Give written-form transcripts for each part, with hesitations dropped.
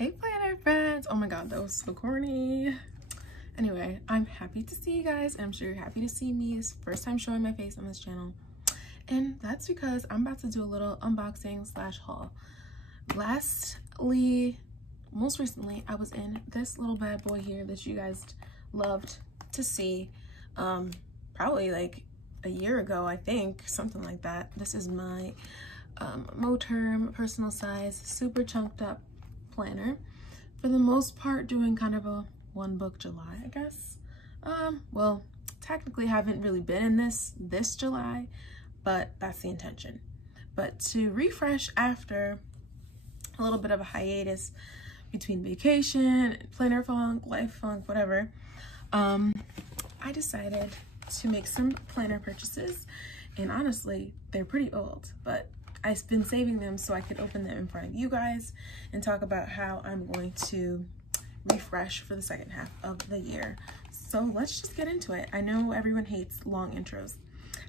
Hey planner friends! Oh my god, that was so corny. Anyway, I'm happy to see you guys, and I'm sure you're happy to see me. It's the first time showing my face on this channel, and that's because I'm about to do a little unboxing slash haul. Most recently, I was in this little bad boy here that you guys loved to see, probably like a year ago, I think, something like that. This is my Moterm personal size, super chunked up planner. For the most part, doing kind of a one book July, I guess. Well, technically haven't really been in this July, but that's the intention. But to refresh after a little bit of a hiatus between vacation, planner funk, life funk, whatever, I decided to make some planner purchases, and honestly, they're pretty old, but I've been saving them so I could open them in front of you guys and talk about how I'm going to refresh for the second half of the year. So let's just get into it. I know everyone hates long intros.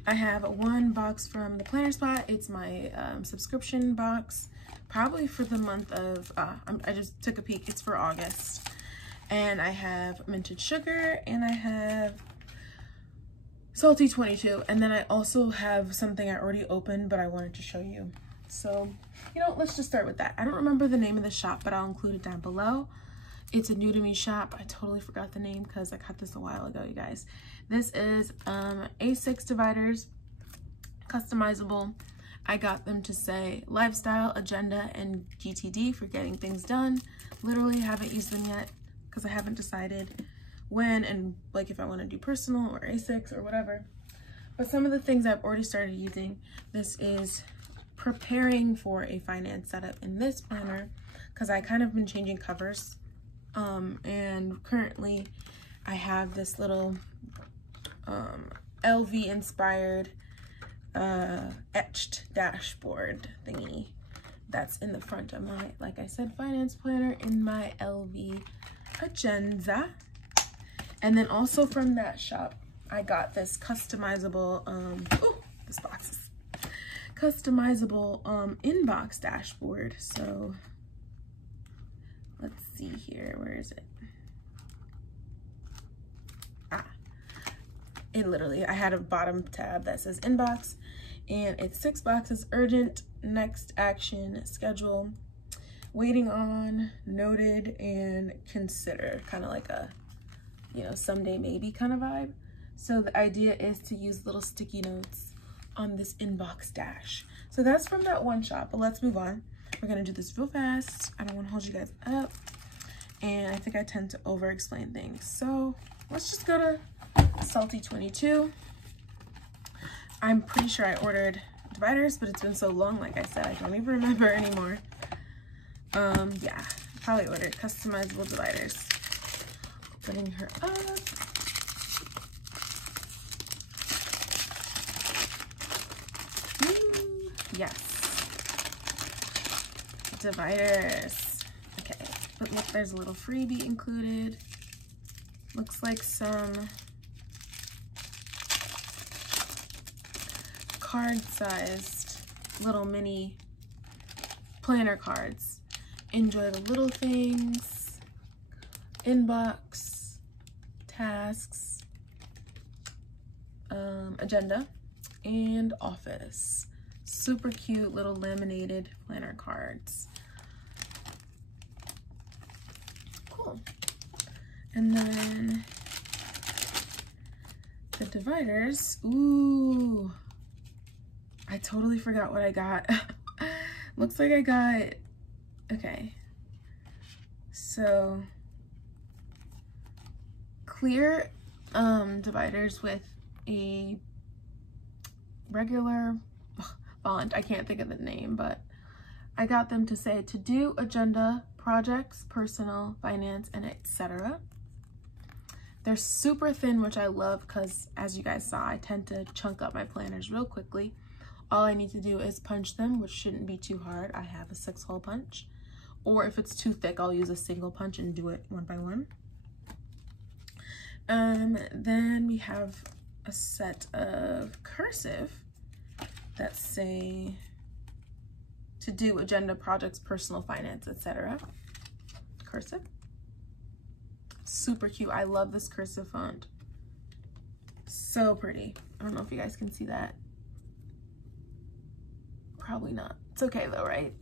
I have one box from the Planner Spot. It's my subscription box, probably for the month of, I just took a peek, it's for August. And I have Minted Sugar, and I have Salty 22, and then I also have something I already opened but I wanted to show you. So, you know, let's just start with that. I don't remember the name of the shop, but I'll include it down below. It's a new to me shop. I totally forgot the name because I got this a while ago, you guys. This is A6 dividers, customizable. I got them to say lifestyle, agenda, and GTD for getting things done. Literally haven't used them yet because I haven't decided when and like if I want to do personal or A6 or whatever. But some of the things I've already started using. This is preparing for a finance setup in this planner because I kind of been changing covers, and currently I have this little LV inspired etched dashboard thingy that's in the front of my, like I said, finance planner in my LV agenda. And then also from that shop, I got this customizable, this box is customizable inbox dashboard. So let's see here, where is it? It literally, I had a bottom tab that says inbox, and it's 6 boxes: urgent, next action, schedule, waiting on, noted, and consider, kind of like a, you know, someday maybe kind of vibe. So the idea is to use little sticky notes on this inbox dash. So that's from that one shop, but let's move on. We're gonna do this real fast. I don't want to hold you guys up, and I think I tend to over explain things. So let's just go to Salty 22. I'm pretty sure I ordered dividers, but it's been so long, like I said, I don't even remember anymore. Yeah, probably ordered customizable dividers. Opening her up. Ooh, yes. Dividers. Okay, but look, there's a little freebie included. Looks like some card-sized little mini planner cards. Enjoy the little things. Inbox, tasks, agenda, and office. Super cute little laminated planner cards. Cool. And then the dividers. Ooh, I totally forgot what I got. Looks like I got, okay, so clear dividers with a regular font. I can't think of the name, but I got them to say to do, agenda, projects, personal, finance, and etc. They're super thin, which I love because, as you guys saw, I tend to chunk up my planners real quickly. All I need to do is punch them, which shouldn't be too hard. I have a 6-hole punch, or if it's too thick, I'll use a single punch and do it one by one. Then we have a set of cursive that say to do, agenda, projects, personal, finance, etc. cursive. Super cute. I love this cursive font. So pretty. I don't know if you guys can see that. Probably not. It's okay though, right?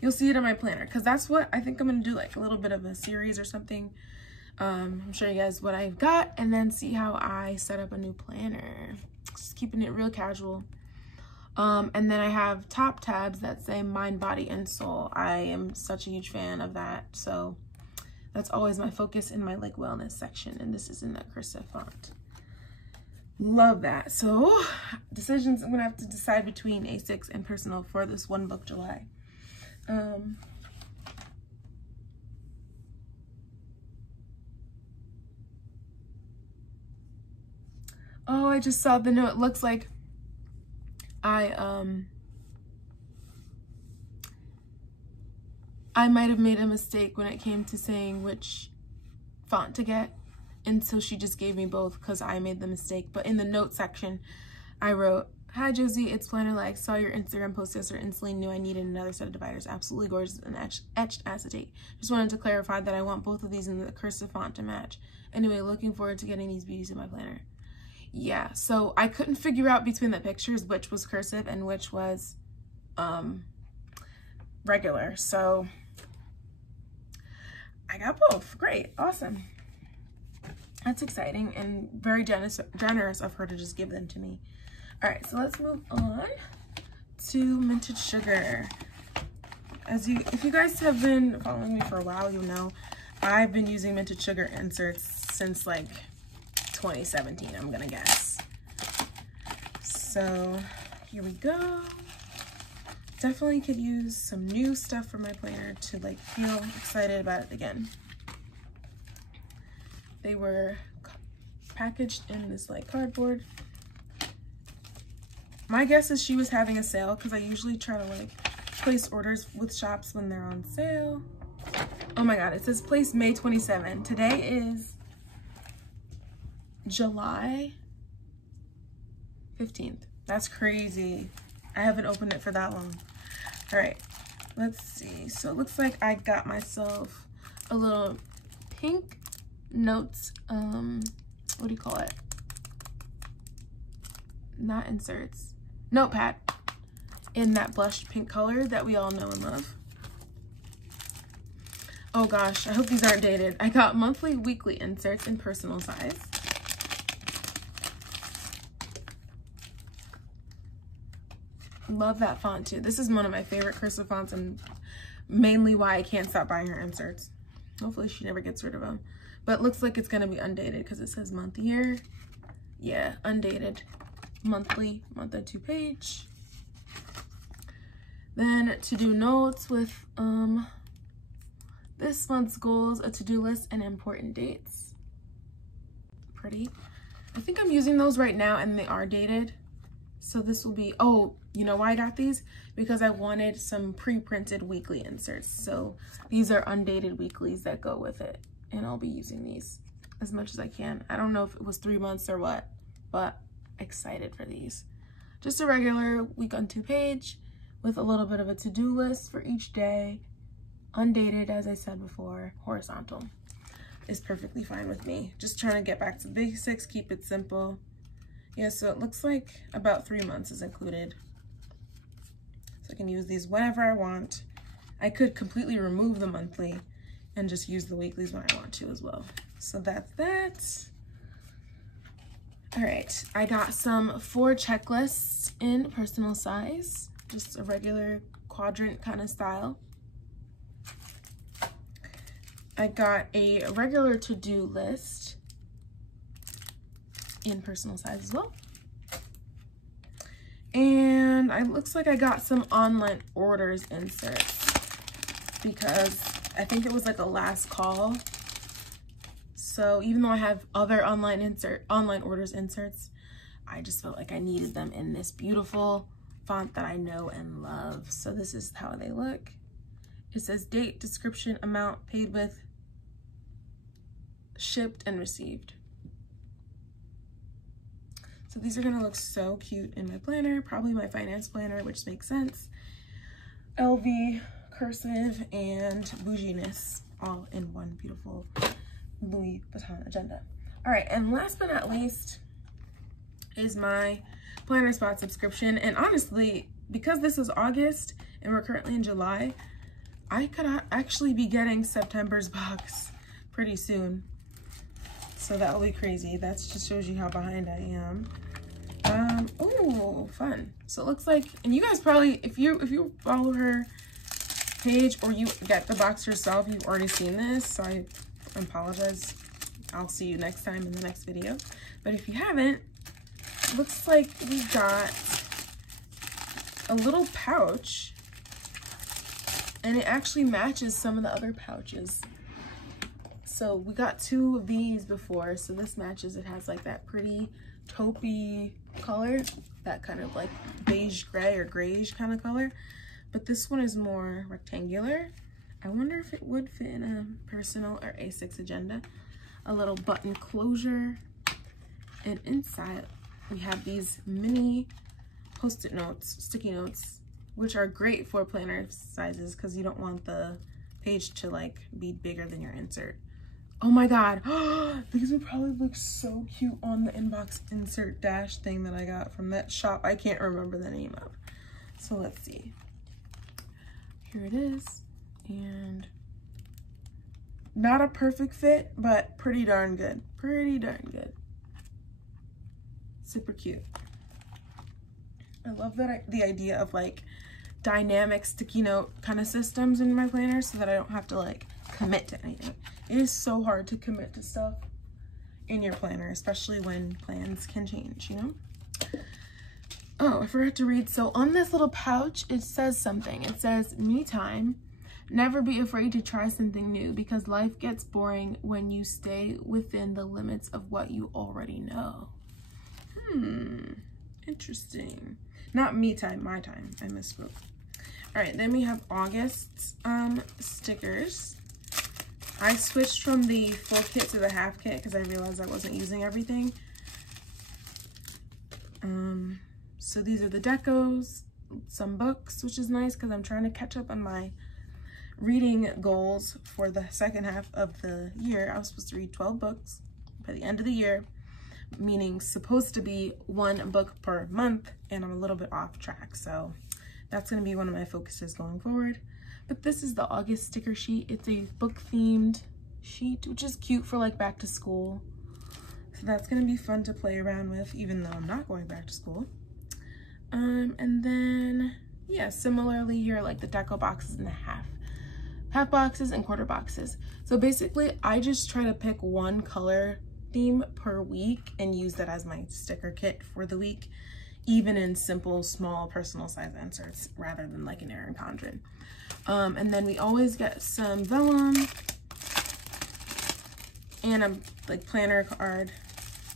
You'll see it in my planner, because that's what I think I'm gonna do, like a little bit of a series or something. I'm show you guys what I've got and then see how I set up a new planner. Just keeping it real casual. And then I have top tabs that say mind, body, and soul. I am such a huge fan of that, so that's always my focus in my like wellness section, and this is in that cursive font. Love that. So decisions, I'm gonna have to decide between A6 and personal for this one book July. Oh, I just saw the note. It looks like I might have made a mistake when it came to saying which font to get, and so she just gave me both because I made the mistake. But in the note section, I wrote, "Hi Josie, it's Planner Like. Saw your Instagram post yesterday. Instantly knew I needed another set of dividers. Absolutely gorgeous and etched acetate. Just wanted to clarify that I want both of these in the cursive font to match. Anyway, looking forward to getting these beauties in my planner." Yeah, so I couldn't figure out between the pictures which was cursive and which was regular. So I got both. Great, awesome. That's exciting and very generous of her to just give them to me. All right, so let's move on to Minted Sugar. If you guys have been following me for a while, you know I've been using Minted Sugar inserts since like 2017, I'm gonna guess. So here we go. Definitely could use some new stuff for my planner to like feel excited about it again. They were packaged in this like cardboard. My guess is she was having a sale, because I usually try to like place orders with shops when they're on sale. Oh my god, it says place May 27. Today is July 15th. That's crazy. I haven't opened it for that long. All right, let's see. So it looks like I got myself a little pink notes, what do you call it? Not inserts, notepad in that blush pink color that we all know and love. Oh gosh, I hope these aren't dated. I got monthly, weekly inserts in personal size. Love that font too. This is one of my favorite cursive fonts and mainly why I can't stop buying her inserts. Hopefully she never gets rid of them. But it looks like it's gonna be undated because it says month, year. Yeah, undated. Monthly, month and 2 page. Then to-do notes with this month's goals, a to-do list, and important dates. Pretty. I think I'm using those right now and they are dated. So this will be, oh, you know why I got these? Because I wanted some pre-printed weekly inserts. So these are undated weeklies that go with it. And I'll be using these as much as I can. I don't know if it was 3 months or what, but excited for these. Just a regular week on 2 page with a little bit of a to-do list for each day. Undated, as I said before, horizontal is perfectly fine with me. Just trying to get back to basics, keep it simple. Yeah, so it looks like about 3 months is included. So I can use these whenever I want. I could completely remove the monthly and just use the weeklies when I want to as well. So that's that. All right, I got some 4 checklists in personal size, just a regular quadrant kind of style. I got a regular to-do list in personal size as well. And it looks like I got some online orders inserts because I think it was like a last call. So even though I have other online orders inserts, I just felt like I needed them in this beautiful font that I know and love. So this is how they look. It says date, description, amount, paid with, shipped, and received. So these are gonna look so cute in my planner, probably my finance planner, which makes sense. LV cursive and bouginess all in one beautiful Louis Vuitton agenda. All right, and last but not least is my Planner Spot subscription. And honestly, because this is August and we're currently in July, I could actually be getting September's box pretty soon. So that will be crazy. That just shows you how behind I am. Oh, fun. So it looks like, and you guys probably, if you follow her page or you get the box yourself, you've already seen this. So I apologize. I'll see you next time in the next video. But if you haven't, it looks like we got a little pouch, and it actually matches some of the other pouches. So we got 2 of these before, so this matches. It has like that pretty taupey color, that kind of like beige gray or grayish kind of color, but this one is more rectangular. I wonder if it would fit in a personal or A6 agenda. A little button closure, and inside we have these mini post-it notes, sticky notes, which are great for planner sizes because you don't want the page to like be bigger than your insert. Oh my god, these would probably look so cute on the inbox insert dash thing that I got from that shop I can't remember the name of. So let's see. Here it is, and not a perfect fit, but pretty darn good. Pretty darn good. Super cute. I love that the idea of like dynamic sticky note kind of systems in my planner so that I don't have to like commit to anything. It is so hard to commit to stuff in your planner, especially when plans can change, you know? Oh, I forgot to read. So on this little pouch, it says something. It says, me time. Never be afraid to try something new because life gets boring when you stay within the limits of what you already know. Interesting. Not me time, my time. I misspoke. All right, then we have August's stickers. I switched from the full kit to the half kit because I realized I wasn't using everything. So these are the decos, some books, which is nice because I'm trying to catch up on my reading goals for the second half of the year. I was supposed to read 12 books by the end of the year, meaning supposed to be 1 book per month, and I'm a little bit off track. So that's going to be one of my focuses going forward. But this is the August sticker sheet. It's a book themed sheet, which is cute for like back to school. So that's going to be fun to play around with, even though I'm not going back to school. And then, yeah, similarly here, like the deco boxes and the half boxes and quarter boxes. So basically, I just try to pick 1 color theme per week and use that as my sticker kit for the week, even in simple, small, personal size inserts rather than like an Erin Condren. And then we always get some vellum and a like planner card.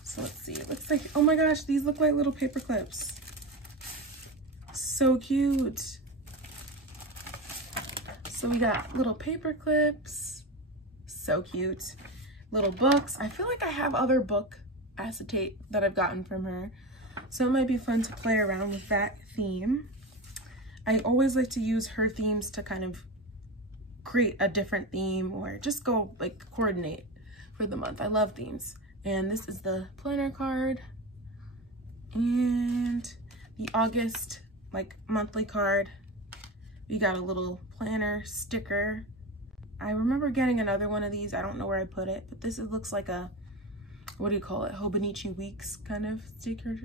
So let's see, it looks like, oh my gosh, these look like little paper clips. So cute. So we got little paper clips, so cute. Little books. I feel like I have other book acetate that I've gotten from her, so it might be fun to play around with that theme. I always like to use her themes to kind of create a different theme or just go like coordinate for the month. I love themes. And this is the planner card and the August like monthly card. We got a little planner sticker. I remember getting another one of these. I don't know where I put it, but this looks like a, what do you call it? Hobonichi Weeks kind of sticker.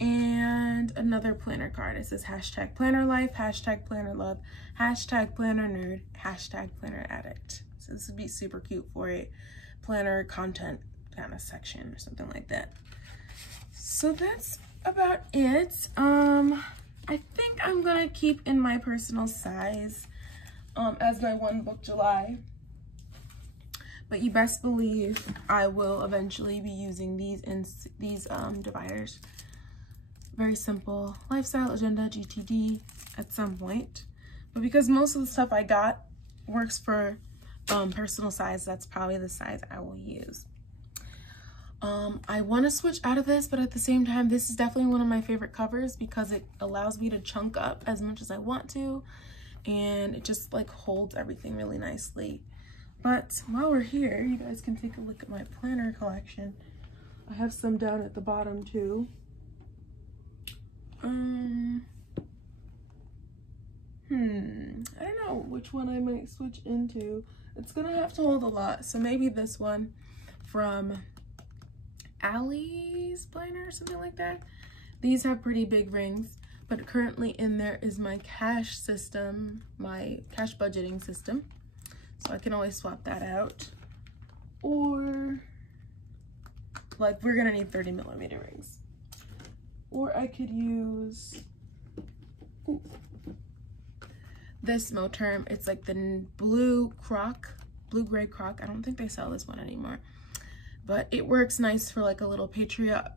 And another planner card. It says hashtag planner life, hashtag planner love, hashtag planner nerd, hashtag planner addict. So this would be super cute for a planner content kind of section or something like that. So that's about it. I think I'm gonna keep in my personal size as my 1 book July, but you best believe I will eventually be using these dividers. Very simple lifestyle agenda GTD at some point, but because most of the stuff I got works for personal size, that's probably the size I will use. I want to switch out of this, but at the same time, this is definitely one of my favorite covers because it allows me to chunk up as much as I want to, and it just like holds everything really nicely. But while we're here, you guys can take a look at my planner collection. I have some down at the bottom too. I don't know which one I might switch into. It's gonna have to hold a lot, so maybe this one from Allie's planner or something like that. These have pretty big rings, but currently in there is my cash system, my cash budgeting system, so I can always swap that out. Or like, we're gonna need 30mm rings, or I could use this Moterm. It's like the blue gray croc. I don't think they sell this one anymore, but it works nice for like a little patriotic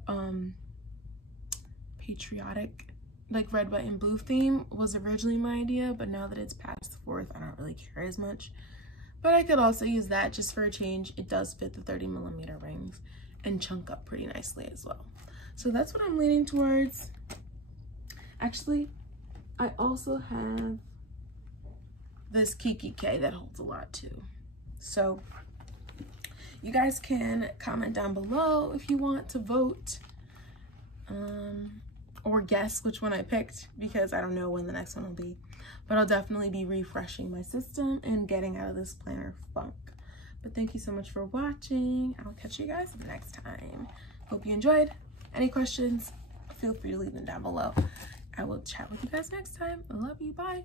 like red, white, and blue theme was originally my idea, but now that it's past the 4th, I don't really care as much. But I could also use that just for a change. It does fit the 30mm rings and chunk up pretty nicely as well. So that's what I'm leaning towards. Actually, I also have this Kiki K that holds a lot too. So you guys can comment down below if you want to vote or guess which one I picked, because I don't know when the next one will be. But I'll definitely be refreshing my system and getting out of this planner funk. But thank you so much for watching. I'll catch you guys next time. Hope you enjoyed. Any questions, feel free to leave them down below. I will chat with you guys next time. I love you. Bye.